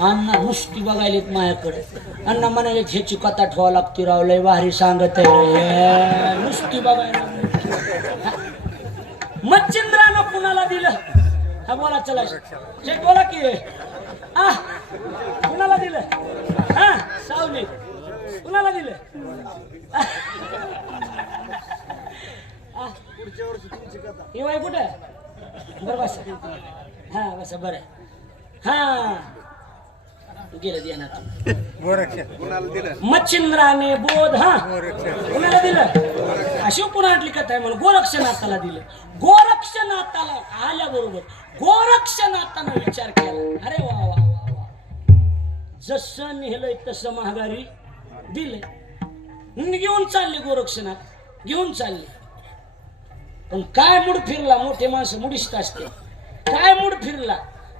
अण्णा नुसती बघायलेत माझ्याकडे अण्णा म्हणाले ह्याची कथा ठेवा लागते राव लय वारी सांगत आहे रे. नुसती बघायला मच्छिंद्रानं कुणाला दिलं? हा बोला चला. जे बोला की. आ कुणाला दिलं? हा सावली. कुणाला दिलं? आ. आ. ही बाई कुठं? बरं बस. हा बसा बरं. हा. गेलं ध्यानात मच्छिंद्राने बोध हा? कुणाला दिलं? अशी पुराणातली कथा आहे म्हणून गोरक्षनाथाला दिलं. गोरक्षनाथाला आल्याबरोबर गोरक्षनाथानं विचार केला. अरे वा वा वा वा. जसं नेहलंय तसं महागारी दिलंय. घेऊन चालले गोरक्षनाथ. घेऊन चालले. पण काय मूड फिरला? मोठे माणसं मुडिष्ट असते. काय मूड फिरला?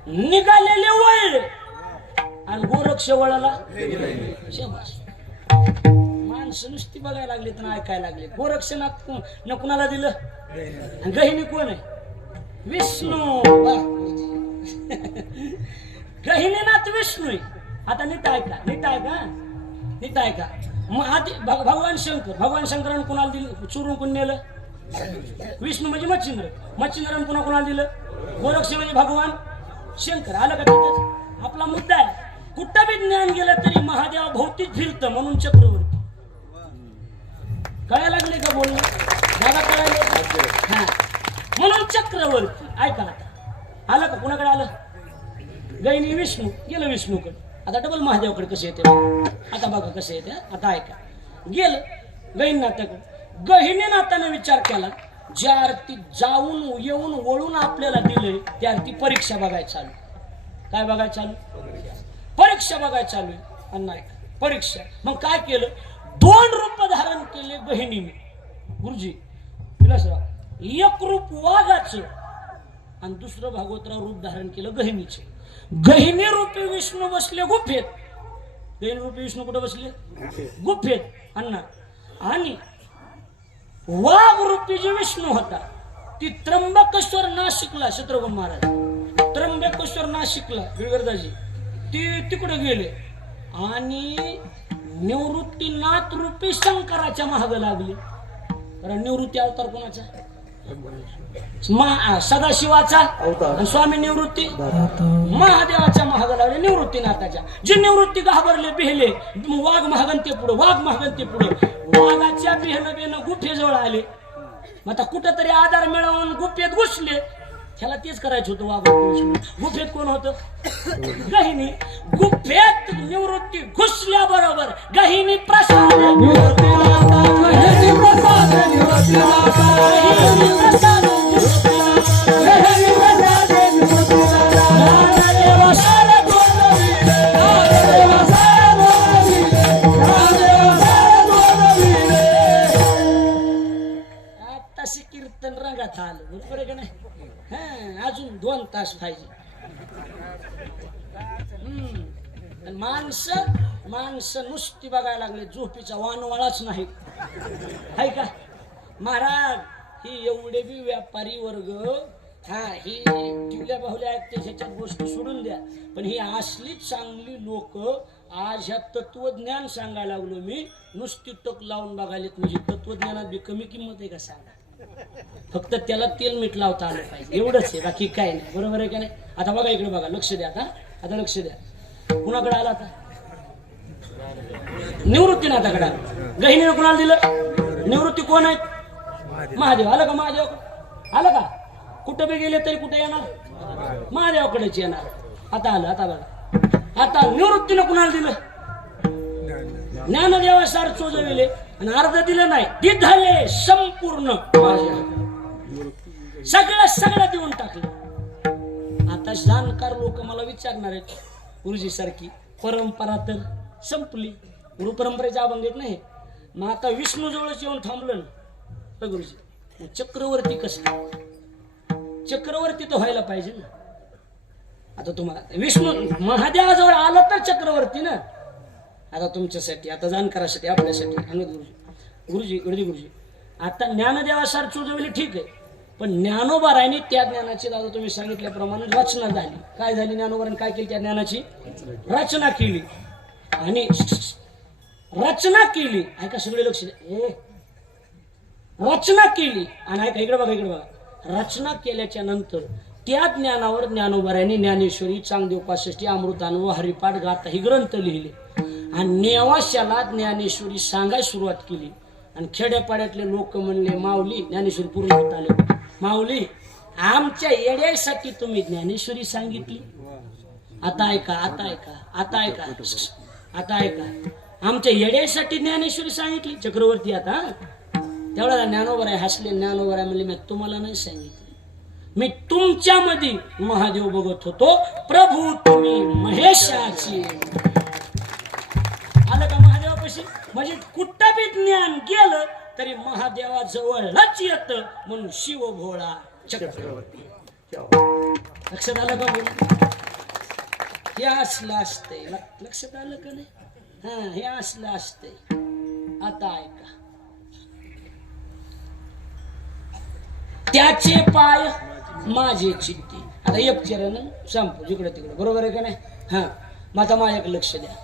निघालेले वळ आणि गोरक्ष वळाला. माणसं नुसती बघायला लागली तर ऐकायला लागले. गोरक्षनाथ न कुणाला दिलं. आणि गहिनी कोण आहे? विष्णू. वा. गहिनीनाथ विष्णू आहे. आता नीट ऐका नीट ऐका नीट ऐका. मग आधी भग- भगवान शंकर भगवान शंकरानं कुणाला दिलं? चुरून कोण नेलं? विष्णू म्हणजे मच्छिंद्र. मच्छिंद्रानं पुन्हा कोणाला दिलं? गोरक्ष म्हणजे भगवान शंकर. आलं का तिथं आपला मुद्दा आहे कुठं बी ज्ञान गेलं तरी महादेव फिरत म्हणून चक्रवर्ती. कळायला लागले का बोलणं? दादा कळायला हा. म्हणून चक्रवर्ती ऐका आता. आलं का? कुणाकडे आलं? गैनी विष्णू गेलं विष्णूकडे. आता डबल महादेवकडे कसे येते? आता बघा कसं येते आता ऐका. गेलं गैन नात्याकडे. गहिनी नात्यानं विचार केला ज्या आरती जाऊन येऊन वळून आपल्याला दिलंय त्या आरती परीक्षा बघायला चालू. काय बघायला चालू? परीक्षा बघायला चालू आहे. अण्णा ऐका. परीक्षा. मग काय केलं? दोन रूप धारण केले बहिणीने. गुरुजी विलासराव एक रूप वाघाचं आणि दुसरं भागवतराव रूप धारण केलं गहिनीचे. गहिनी रूपी विष्णू बसले गुफेत. गहिनी रूपी विष्णू कुठे बसले? गुफेत. अण्णा आणि वाघ रूपी जे विष्णू होता ती त्र्यंबकेश्वर नाशिकला शत्रुघ्न महाराज. त्र्यंबकेश्वर नाशिकला गिरगरदाजी ती तिकडे गेले. आणि निवृत्तीनाथ रूपी शंकराच्या महाग लागले. कारण निवृत्ती अवतार कोणाचा? मा- सदाशिवाचा स्वामी निवृत्ती. महादेवाच्या महाग लागले निवृत्तीनाथाच्या जे निवृत्ती घाबरले बिहले वाघ महागंते पुढे वाघ महागंते पुढे वाघाच्या बिहन बिहन गुफेजवळ आले. मग आता कुठं तरी आधार मिळवून गुफेत घुसले. त्याला तेच करायचं होतं वाघ गुफेत कोण होतं? गहिनी. गुफेत निवृत्ती घुसल्याबरोबर गहिनी प्रसाद निवृत्तीनाथा, गहिनी प्रसाद निवृत्तीनाथा, अजून पाहिजे. माणसं माणसं नुसती बघायला लागले झोपीचा वानवाळाच नाही. हाय का? महाराज ही एवढे बी व्यापारी वर्ग हा ही टिवल्या बाहुल्या आहेत ह्याच्यात गोष्ट सोडून द्या. पण ही असली चांगली लोक आज ह्या तत्वज्ञान सांगायला लागलो मी नुसती टक लावून बघायलेत. म्हणजे तत्वज्ञानात बी कमी किंमत आहे का सांगा? फक्त त्याला तेल मीठ लावता आलं पाहिजे. एवढंच आहे. बाकी काय नाही. बरोबर आहे का नाही? आता बघा इकडे बघा. लक्ष द्या आता. आता लक्ष द्या. कुणाकडे आला आता? निवृत्तीनाथाकडे आला गहिनीने कुणाला दिलं? निवृत्ती कोण आहेत? महादेव. आलं का महादेव? आलं का? कुठं बी गेले तरी कुठे येणार? महादेवाकडेच येणार. आता आलं आता बघा. आता निवृत्तीनं कुणाला दिलं? ज्ञानदेवासार चोजविले. आणि अर्ध दिलं नाही. ते झाले संपूर्ण सगळं सगळं देऊन टाकलं. आता जाणकार लोक मला विचारणार आहेत गुरुजी सारखी परंपरा तर संपली. गुरु परंपरेच्या अभंगेत नाही. मग आता विष्णू जवळच येऊन थांबलं ना. गुरुजी चक्रवर्ती कसं? चक्रवर्ती तर व्हायला पाहिजे ना. आता तुम्हाला विष्णू महादेवाजवळ आलं तर चक्रवर्ती ना. आता तुमच्यासाठी आता जाणकारासाठी आपल्यासाठी. अंगद गुरुजी गुरुजी गुरुजी गुरुजी. आता ज्ञानदेवासार चोजवली ठीक आहे पण ज्ञानोबारायने त्या ज्ञानाची दादा तुम्ही सांगितल्याप्रमाणे रचना झाली. काय झाली ज्ञानोबाराने काय केली त्या ज्ञानाची? रचना केली. आणि रचना केली. ऐका सगळे लक्ष द्या. ए रचना केली. आणि ऐका इकडे बघा इकडे बघा. रचना केल्याच्यानंतर त्या ज्ञानावर ज्ञानोबाऱ्याने ज्ञानेश्वरी चांगदेव पासष्टी अमृतानुभव हरिपाठ गाथा ही ग्रंथ लिहिले. आणि नेवाशाला ज्ञानेश्वरी सांगायला सुरुवात केली. आणि खेड्यापाड्यातले लोक म्हणले माऊली ज्ञानेश्वरी पूर्ण होत आले. माऊली आमच्या येड्यासाठी तुम्ही ज्ञानेश्वरी सांगितली. आता ऐका आता ऐका आता ऐका आता ऐका. आमच्या येड्यासाठी ज्ञानेश्वरी सांगितली. चक्रवर्ती आता तेवढा ज्ञानोबर आहे हसले. ज्ञानोबर आहे म्हणले मी तुम्हाला नाही सांगितले. मी तुमच्यामध्ये महादेव बघत होतो. प्रभू तुम्ही महेशाची. का म्हणजे कुठं बी ज्ञान गेलं तरी महादेवाजवळच येत म्हणून शिव भोळा चक्रवर्ती. लक्षात आलं का बोल? हे असलं असतंय. लक्षात आलं का नाही? हा हे असलं असतंय. आता ऐका. त्याचे पाय माझे चित्ती आता एक चरण संपू जिकडे तिकडे. बरोबर आहे का नाही? हा. मग आता माझ्याकडे लक्ष द्या.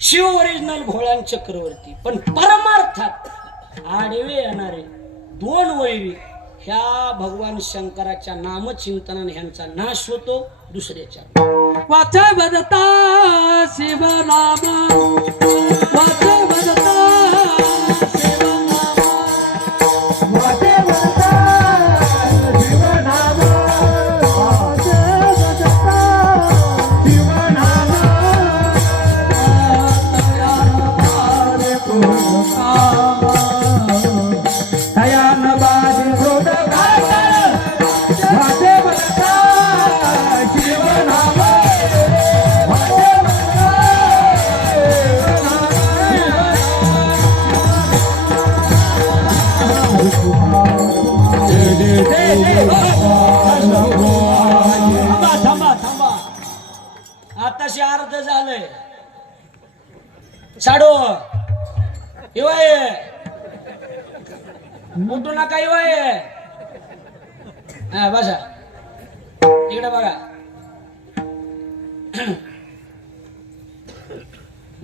शिव ओरिजिनल भोळान चक्रवर्ती. पण परमार्थात आडवे येणारे दोन वैरी ह्या भगवान शंकराच्या नामचिंतनाने ह्यांचा नाश होतो दुसऱ्याच्या वाच बदता शिवनाम वाच बदता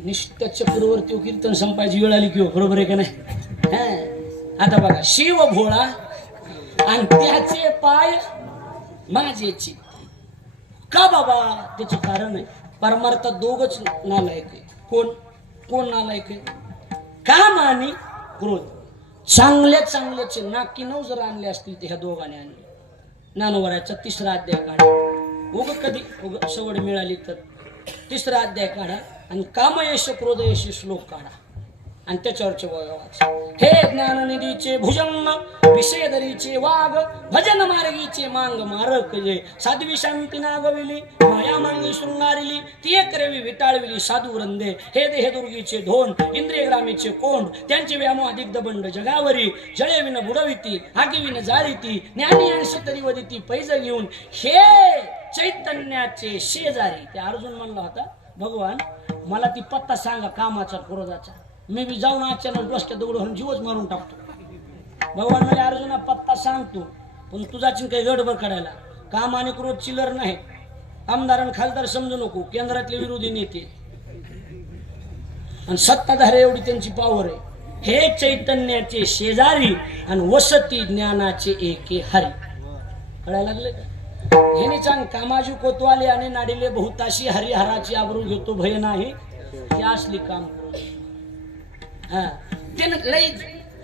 निष्ठ चक्रवर्ती कीर्तन संपायची वेळ आली किंवा हो, बरोबर आहे का नाही? आता बघा शिव भोळा आणि त्याचे पाय माझे का बाबा? त्याचं कारण आहे परमार्थात दोघच नालायक आहे. कोण? कोण नालायक आहे? काम आणि क्रोध. चांगल्या चांगल्याचे नाकी नऊ जर आणले असतील ते ह्या दोघांनी आणले. नानवराचा तिसरा अध्याय काढला उग कधी उग सवड मिळाली तर तिसरा अध्याय काढा आणि कामयश क्रोधयश श्लोक काढा. आणि त्याच्यावरचे वाच. हे ज्ञाननिधीचे भुजंग विषयधरीचे वाघ भजन मार्गीचे मांग मारक जे साध्वी शांती नागविली माया मांगी शृंगारिली ती एक रवी विटाळविली साधू रंदे हे देह दुर्गीचे धोन इंद्रिय ग्रामीचे कोंड त्यांचे व्यामो अधिक दबंड जगावरी जळेविन बुडविती आगीविन जाळीती ज्ञानी अंश तरी वदिती पैज घेऊन हे चैतन्याचे शेजारी ते अर्जुन म्हणला होता भगवान मला ती पत्ता सांगा कामाचा क्रोधाचा मी बी जाऊन अचानक डोसक्यात दगड जीवच मारून टाकतो. भगवान म्हणजे अर्जुना पत्ता सांगतो पण तुझाची काही गडबड करायला. काम आणि क्रोध चिलर नाही आमदार आणि खासदार समजू नको केंद्रातले विरोधी नेते. आणि सत्ताधारे एवढी त्यांची पावर आहे. हे चैतन्याचे शेजारी आणि वसती ज्ञानाचे एके हरी. कळायला लागले का? ह्याने चांग कामाजी कोतवाले आणि नाडीले बहुताशी हरिहराची आबरू घेतो भय नाही. असली काम ते हा. लई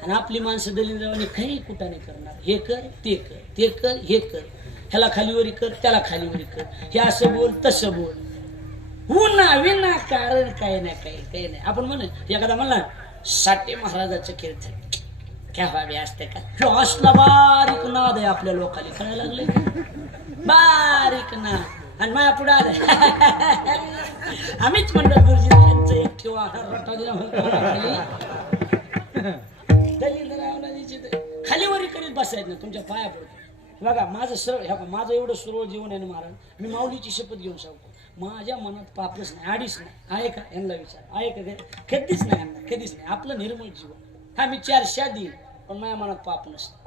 आणि आपली माणसं दलिंद्रावाने काही कुठाने करणार. हे कर ते कर ते कर हे कर. ह्याला खालीवरी कर त्याला खालीवरी कर. हे असं बोल तसं बोल. ना विना कारण काय नाही काही काही नाही. आपण म्हण एखादा म्हणला साठे महाराजाचं कीर्तन. क्या व्हावे असते का? असला बारीक नाद आहे आपल्या लोकांनी. कळायला लागले बारीक ना. आणि माया पुढे आलं आम्हीच म्हणलं गुरुजी यांचं एक ठेवा रटा दिला खाली. वरी करीत बसायत ना तुमच्या पाया पडतो बघा माझं सरळ ह्या माझं एवढं सरळ जीवन आहे ना महाराज मी माऊलीची शपथ घेऊन सांगतो. माझ्या मनात पापच नाही आडीच नाही. आहे का? यांना विचार. आहे का? कधीच नाही यांना कधीच नाही. आपलं निर्मळ जीवन. हा मी चार शादी पण माझ्या मनात पाप नसतं.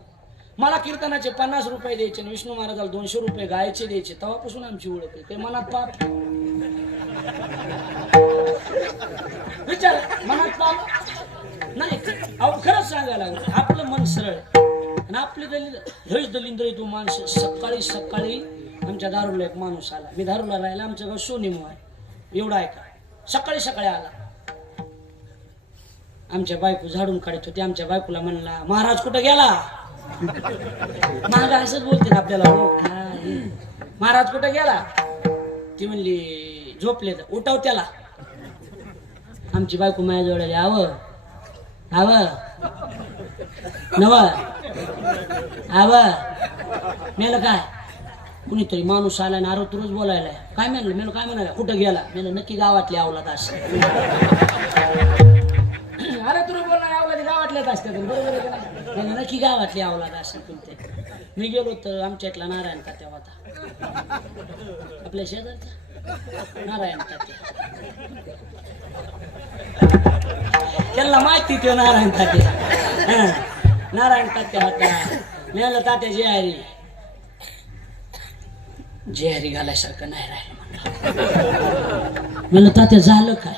मला कीर्तनाचे पन्नास रुपये द्यायचे आणि विष्णू महाराजाला दोनशे रुपये गायचे द्यायचे तेव्हापासून आमची ओळख आहे. ते मनात पाप. विचार मनात पाप? नाही अहो खरंच सांगायला लागलं. आपलं मन सरळ आणि आपले दलिंद हेच दलिंद्र तो माणसं सकाळी सकाळी आमच्या दारूला एक माणूस आला. मी दारूला राहिला आमचं गाव सोनीमो आहे. एवढा ऐका सकाळी सकाळी आला. आमच्या बायको झाडून काढत होती. आमच्या बायकोला म्हणला महाराज कुठं गेला? महाराज असंच बोलतील आपल्याला. हो काय महाराज कुठं गेला? ती म्हणली झोपले तर उठाव त्याला. आमची बायको माझ्याजवळ आली. आव आव. नव. आव. मेलं काय? कुणीतरी माणूस आला आणि आरो तुरच बोलायला. काय म्हणलं? मेलो काय म्हणाला? कुठं गेला? मेलं नक्की गावातली आवलात असं. अरे तुला बोलणार आवलादी गावातल्याच असतात बरोबर आहे का नाही? म्हणलं नक्की गावातली आवलाद मी गेलो तर आमच्या इथला नारायण तात्या होता. आपल्या शेजारचा? नारायण तात्या. त्यांना माहिती तो नारायण तात्या. नारायण तात्या होता. मिळालं तात्या जेहारी जेहारी घालायसारखं नाही राहिलं म्हणलं तात्या झालं काय?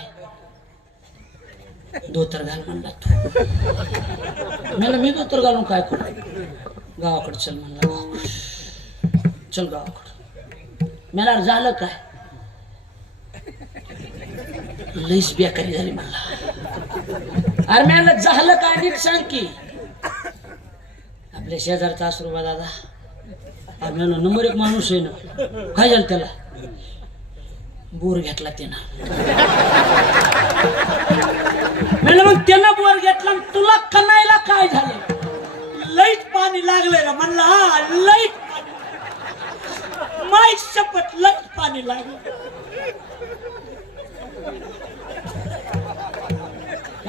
धोतर घाल म्हणला तू. मला मी धोतर घालून काय करू? गावाकडे चल म्हणला. गावाकडे चल गावाकडे. मला झालं काय? लईच बेकारी झाली मला अरे मला झालं काय नीट सांग की. आपल्या शेजारचा आश्रुबा दादा. अरे मला नंबर एक माणूस आहे ना. काय झालं त्याला? बोर घेतला त्यानं. म्हणलं मग त्यानं बोर घेतला आणि तुला कनायला काय झालं? लईच पाणी लागलंय ना म्हणलं हा लईच माय शपथ लईच पाणी लागलं.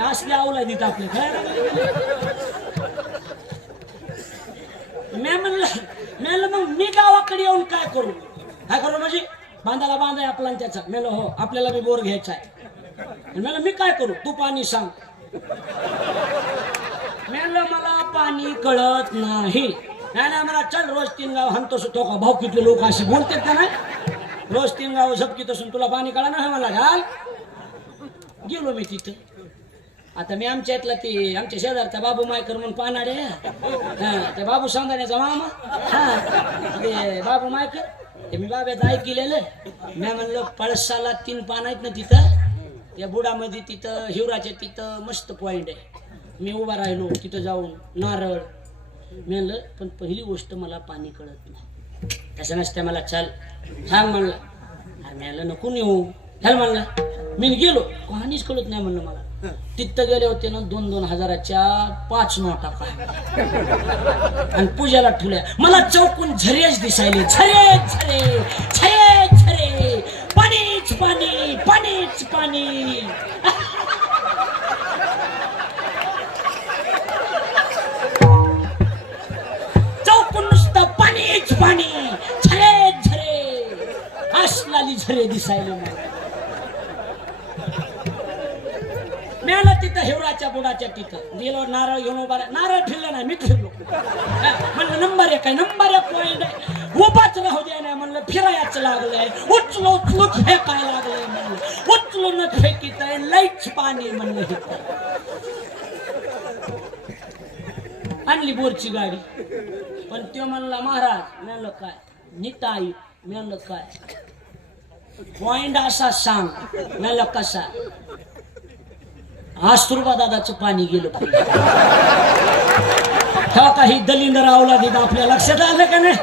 असली आवला देत आपले काय मी म्हणलं मेलं म्हणलं मग मी गावाकडे येऊन काय करू? काय करू म्हणजे? बांधायला बांधाय आपला आणि त्याचा. मेलो हो आपल्याला बी बोर घ्यायचा आहे. म्हणलं मी काय करू? तू पाणी सांग. म्हणलं मला पाणी कळत नाही. नाही नाही मला चल रोज तीन गाव हंतो सुतो का भाऊ किती लोक असे बोलतात का नाही? रोज तीन गाव झपकीत असून तुला पाणी कळा ना मला घाल गेलो मी तिथं. आता मी आमच्या इथला ते आमच्या शेजारचा बाबू मायकर म्हणून पाहणारे हा ते बाबू सांगण्याचा मामा. हा ते बाबू मायकर. ते मी बाब्यात ऐकलेलं. मी म्हणलं पळसाला तीन पान आहेत ना तिथं. त्या बुडामध्ये तिथं हिवराच्या तिथं मस्त पॉइंट आहे. मी उभा राहिलो तिथं जाऊन नारळ म्हणलं पण पहिली गोष्ट मला पाणी कळत नाही. तसं नसतं मला चल सांग म्हणलं अरे म्हणलं नको नेऊ. चल म्हणलं. मी गेलो. कहाणीच कळत नाही म्हणलं मला. तिथं गेले होते ना दोन दोन हजाराच्या पाच नोटा आणि पूजाला ठेवल्या मला चौकून झरेच दिसायले. झरे झरे झरे झरे. पाणीच पाणी. पाणीच पाणी चौकून नुसतं पाणीच पाणी झरे झरे. असलाली झरे दिसायले मला. मिळालं तिथं हेवराच्या बुडाच्या तिथं. गेलो नारळ घेऊन उभा नारळ ठेवलं नाही मी ठेवलो. म्हणलं नंबर एक आहे नंबर एक पॉईंट आहे. उभाच राहू द्या नाही म्हणलं फिरायच लागलंय. उचलो उचलो फेकाय लागलंय म्हणलं. उचलो न फेकीत आहे लईच पाणी म्हणलं हे. आणली बोरची गाडी. पण तो म्हणला महाराज म्हणलं काय? निताई म्हणलं काय? पॉइंट असा सांग म्हणलं कसा? आस्तुर्बा दादाचं पाणी गेलं पाहिजे हा काही दलिंद रावला दिला आपल्या लक्षात आलं का नाही?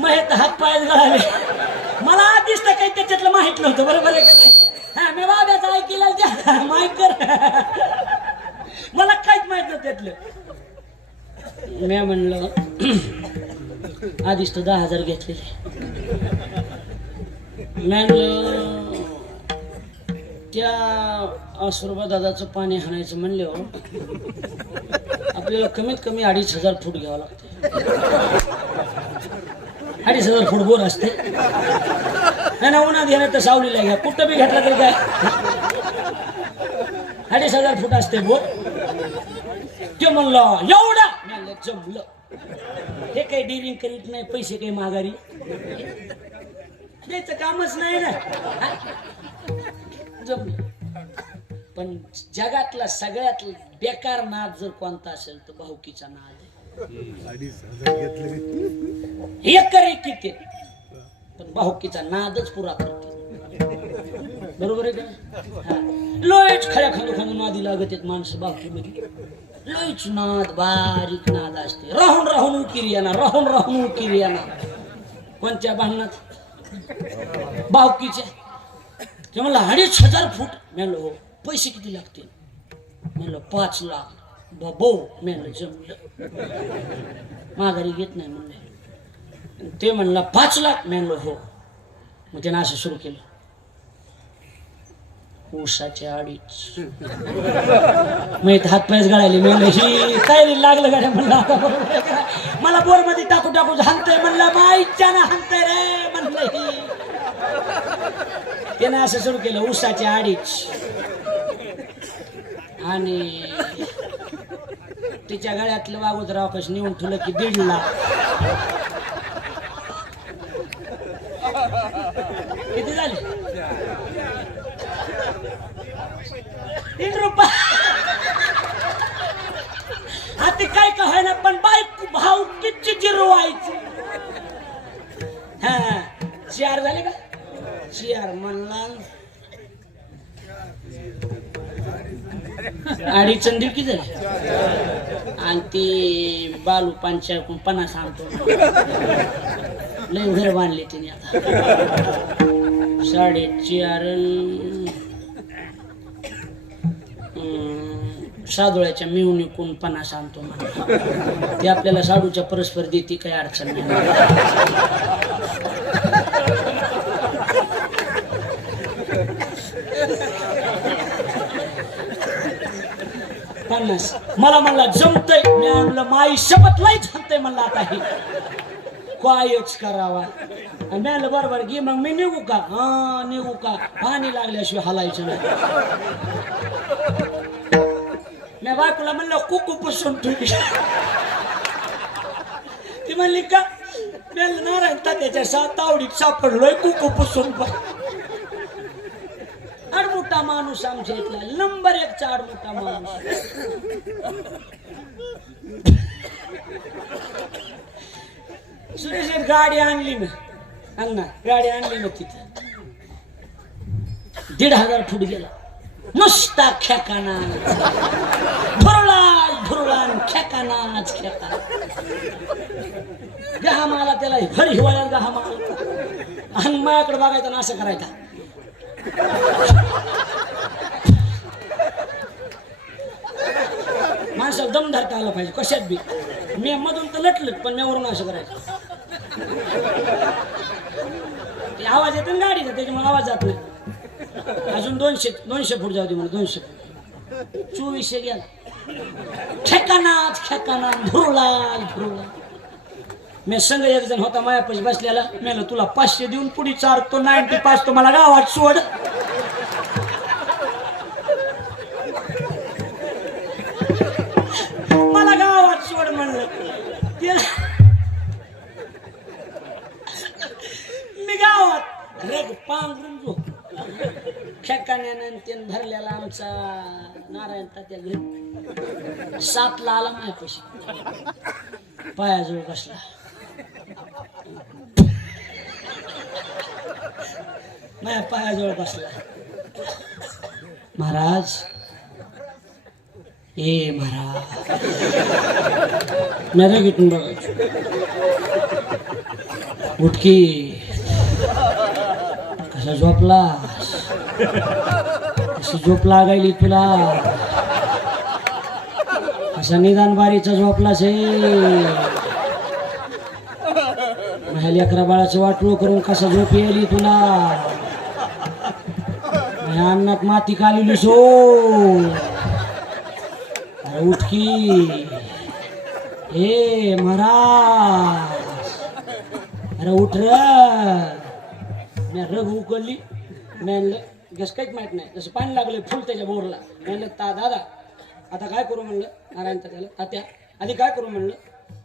माहीत हात पाय गळाले मला आधीच तर काही त्याच्यातलं माहीत नव्हतं बरोबर आहे का नाही? हा मी बाब्याचं ऐकलं त्या माहीत कर. मला काहीच माहीत नव्हतं त्यातलं. मी म्हणलं आधीच तर दहा हजार घेतलेले. मी म्हणलं त्या आसुरबा दादाचं पाणी हाणायचं म्हणले हो आपल्याला कमीत कमी अडीच हजार फूट घ्यावं लागते. अडीच हजार फूट बोर असते. नाही ना उन्हात घेणार तर सावलीला घ्या. कुठं बी घेतला तरी काय? अडीच हजार फूट असते बोर ते म्हणलं एवढा? जमलं. हे काही डिरिंग करीत नाही पैसे काही माघारी. द्यायचं कामच नाही ना. जमलं. पण जगातला सगळ्यात बेकार नाद जर कोणता असेल तर भाऊकीचा नाद. आहे एकर किती पण नादच पुरा करते. बरोबर आहे का? लोयच खऱ्या खड्या खांदू नादी लागत आहेत माणसं भाऊकीमध्ये लोयच नाद बारीक नाद असते. राहून राहून उकिरी येणार राहून राहून उकिरी येणार. कोणत्या भांडणात? बाहुकीच्या. ते म्हणलं अडीच हजार फूट. म्हणलो हो, पैसे किती लागतील? म्हणलं पाच लाख. बाबो म्हणलं जमलं माघारी घेत नाही म्हणलं. ते म्हणलं पाच लाख. म्हणलं हो. मग त्यानं असं सुरू केलं. ऊसाचे अडीच. मग हात पायच गळायले. मी म्हणलं ही तयारी लागलं गाड्या म्हणलं आता बरोबर हो. मला बोरमध्ये टाकू टाकू हाणतंय. म्हणलं माईच्या ना हाणतंय रे. म्हणलं ही. त्यानं असं सुरू केलं ऊसाचे अडीच. आणि तिच्या गळ्यातलं वागोदराव कश नेऊन ठेवलं की दीड लाख किती झाले? तीन रुपये. आता काय काय ना पण बाईक भाऊ किती जिरवायची. हा चार झाले का? चार म्हणला. अडीच आणि दीड किती आणि ती बालू पांच्या पन्नास आणतो. लय घर बांधले तिने आता. साडेचार अन, सादोळ्याच्या मिळून कोण पन्नास आणतो म्हणा. ते आपल्याला साडूच्या परस्पर देते काही अडचण नाही. पन्नास मला म्हणला जमतय. मी म्हणलं माई शपथ लई जमतय म्हणलं आता हे. कायच करावा. आणि मी म्हणलं बरोबर घे. मग मी निघू का? हा निघू का? पाणी लागल्याशिवाय हलायचं नाही. मी बायकोला म्हणलं कुकू पुसून ठेवली ती म्हणली का? मी म्हणलं नारायण तात्याच्या सा तावडीत सापडलोय कुकू पुसून. पण आडमुठा माणूस आमच्या इथला नंबर एकचा आडमुठा माणूस. सुरेश गाडी आणली ना. अण्णा गाडी आणली ना तिथं. दीड हजार फूट गेला. नुसता खेकाना भुरळा भुरळा खेकानाच खेका गहा माला त्याला भर हिवाळ्यात गहा माला आणि माझ्याकडे बघायचा ना असं करायचा. माणसाला दम धरता आला पाहिजे कशात बी. मी मधून तर लटलं पण मी वरून असं करायचं. ते आवाज येतो ना गाडीचा त्याच्यामुळे आवाज जात नाही. अजून दोनशे दोनशे फूट जाऊ दे मला दोनशे फूट. चोवीसशे गेला. ठेकानाच ठेकाना धुरला धुरला मी संघ एक जण होता मायापाशी बसलेला. मी तुला पाचशे देऊन पुढे चार तो नाईन्टी पाच तो मला गावात सोड. मला गावात सोड म्हणलं. मी गावात. रेग पांघरून झोप. खेकाण्यानं भरलेला आमचा नारायण तात्या घरी. सातला आला मायापाशी. पायाजवळ बसला. माझ्या पायाजवळ बसला. महाराज ए महाराज. नाही घेतून बघ. उठकी. कसा झोपला? कशी झोप लागायली तुला? असा निदान बारीचा झोपलास हे माझ्या लेकरा बाळाचं वाटलो करून कसा झोप यायली तुला? माझ्या अन्नात माती कालिली सो. अरे उठकी. ए महाराज. अरे उठ र. मी रग उकळली मी म्हणलं गस काहीच माहीत नाही जसं पाणी लागलं फुल त्याच्या बोरला. म्हणलं ता दादा आता काय करू म्हणलं? नारायण तात्याला तात्या आधी काय करू म्हणलं?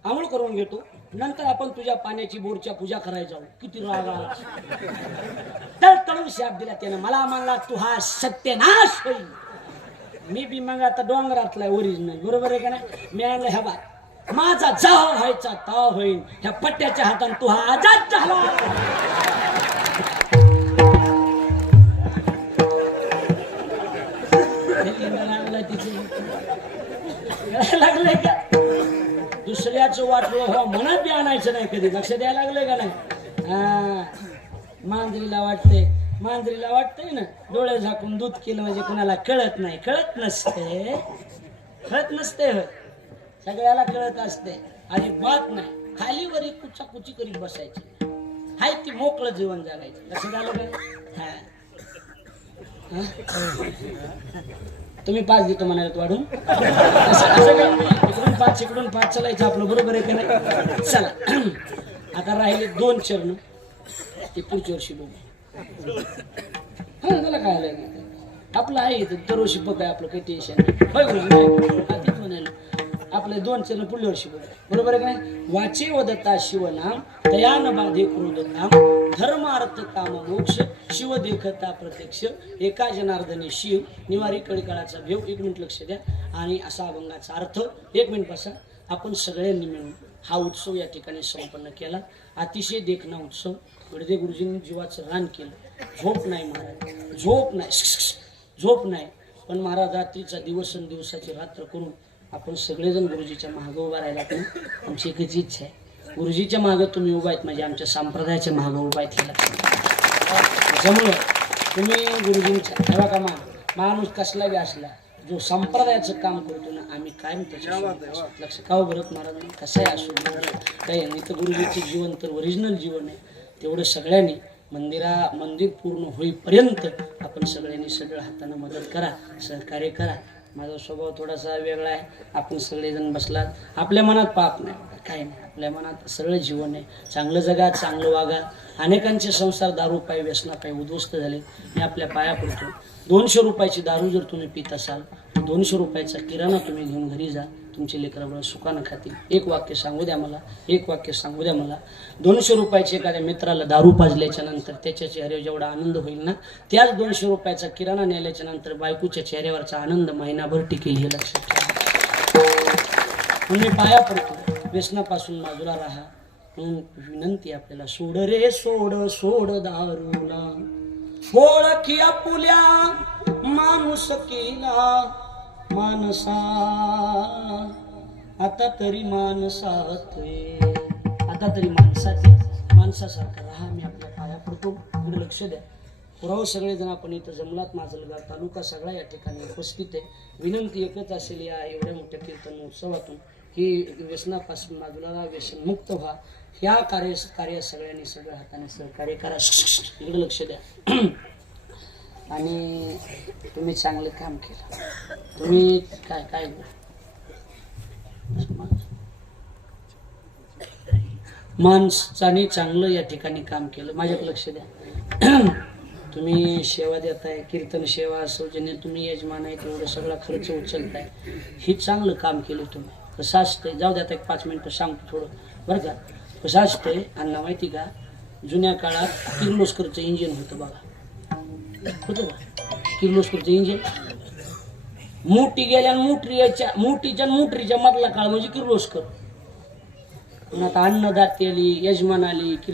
आंघोळ करून घेतो. नंतर आपण तुझ्या पाण्याची बोरच्या पूजा करायला जाऊ. किती राग आला. तर तळून शाप दिला त्यानं. मला म्हणला तू हा सत्यनाश होईल. मी बी मग आता डोंगरातला ओरिजिनल बरोबर आहे का नाही? मी आणलं ह्या बाय माझा जाव व्हायचा ताव होईल ह्या पट्ट्याच्या हातानं तू हा आजाद झाला. दुसऱ्याचं वाटलं हो म्हणत बी आणायचं नाही कधी. लक्ष द्यायला लागलंय का नाही? हा. मांजरीला वाटते मांजरीला वाटतंय ना डोळे झाकून दूध केलं म्हणजे कुणाला कळत नाही. कळत नसते. कळत नसते होय. सगळ्याला कळत असते. आणि बात नाही. खालीवरी कुचा कुची करीत बसायची. हाय ती मोकळं जीवन जगायचं. लक्ष झालं का हा? तुम्ही पाच देतो म्हणाले वाढून. असं असं इकडून पाच इकडून पाच चालायचं आपलं बरोबर आहे का नाही? चला. आता राहिले दोन चरण. ते पुढच्या वर्षी बघू. हा त्याला काय आलं आपलं आहे तर दरवर्षी बघ आपलं काही टेन्शन नाही. होय आपले दोन चरण पुढल्या वर्षी बघू बरोबर आहे का नाही? वाचे वदता शिवनाम दयान बाधे क्रोधताम धर्म अर्थ काम मोक्ष शिव देखता प्रत्यक्ष एका जनार्दने शिव निवारी कळकाळाचा भेव. एक मिनिट लक्ष द्या. आणि असा अभंगाचा अर्थ एक मिनिट बसा. आपण सगळ्यांनी मिळून हा उत्सव या ठिकाणी संपन्न केला. अतिशय देखणा उत्सव. गडदे गुरुजींनी जीवाचं रान केलं. झोप नाही महाराज. झोप नाही. झोप नाही. पण महाराज रात्रीचा दिवस दिवसाची रात्र करून आपण सगळेजण गुरुजीच्या मागं उभा राहिला पण आमची एकच इच्छा आहे गुरुजीच्या मागं तुम्ही उभा आहेत म्हणजे आमच्या संप्रदायाच्या मागं उभा आहेत हे. त्याच्यामुळं तुम्ही गुरुजींच्या हे बघा मा माणूस कसला बी असला जो संप्रदायाचं काम करतो ना आम्ही कायम असतो. लक्ष का भरत महाराजांनी कसं आहे असू. काही नाही तर गुरुजीचे जीवन तर ओरिजिनल जीवन आहे तेवढं सगळ्यांनी मंदिरा मंदिर पूर्ण होईपर्यंत आपण सगळ्यांनी सगळं हातानं मदत करा सहकार्य करा माझा स्वभाव थोडासा वेगळा आहे. आपण सगळेजण बसलात. आपल्या मनात पाप नाही. काही नाही. आपल्या मनात सरळ जीवन आहे. चांगलं जगा चांगलं वागा. अनेकांचे संसार दारू पाय व्यसनापाय उद्ध्वस्त झाले. मी आपल्या पाया पडतो. दोनशे रुपयाची दारू जर तुम्ही पित असाल तर दोनशे रुपयाचा किराणा तुम्ही घेऊन घरी जा. तुमचे लेकराबरोबर सुखानं खातील. एक वाक्य सांगू द्या मला एक वाक्य सांगू द्या मला. दोनशे रुपयाचे एखाद्या मित्राला दारू पाजल्याच्या नंतर त्याच्या चेहऱ्यावर जेवढा आनंद होईल ना त्याच दोनशे रुपयाचा किराणा नेल्याच्या नंतर बायकोच्या चेहऱ्यावरचा आनंद महिनाभर टिकेल हे लक्षात ठेवा. मी पाया पडतो. व्यसनापासून बाजूला राहा. म्हणून विनंती आपल्याला सोड रे सोड सोड दारूला. ओळखी आपुल्या माणूस केला. मानसा आता तरी माणसात आता तरी माणसात माणसासारखा राहा मी आपल्या पाया पडतो. पुढे लक्ष द्या. पुराव सगळेजण आपण इथं जमलात. माजलगाव तालुका सगळा या ठिकाणी उपस्थित आहे. विनंती एकच असेल या एवढ्या मोठ्या कीर्तन उत्सवातून ही व्यसनापासून बाजूला व्यसनमुक्त व्हा. ह्या कार्य कार्य सगळ्यांनी सगळ्या हाताने सहकार्य करा. इकडे लक्ष द्या. आणि तुम्ही चांगलं काम केलं. तुम्ही काय काय? माणसाने चांगलं या ठिकाणी काम केलं. माझ्याकडे लक्ष द्या. तुम्ही सेवा देताय कीर्तन सेवा सौजन्य तुम्ही यजमान आहे तेवढं सगळा खर्च उचलताय. हे चांगलं काम केलं तुम्ही. कसं असतंय? जाऊ द्या एक पाच मिनटं सांगतो थोडं. बरं का? कसं असतंय? अण्णा माहिती का? जुन्या काळात किर्लोस्करचं इंजिन होतं बघा. होतं इंजिन मोठी गेल्या मोटरीच्या मोठीच्या मोटरीच्या मधला काळ म्हणजे किर्लोस्कर. आता अन्नदाते आली यजमान आली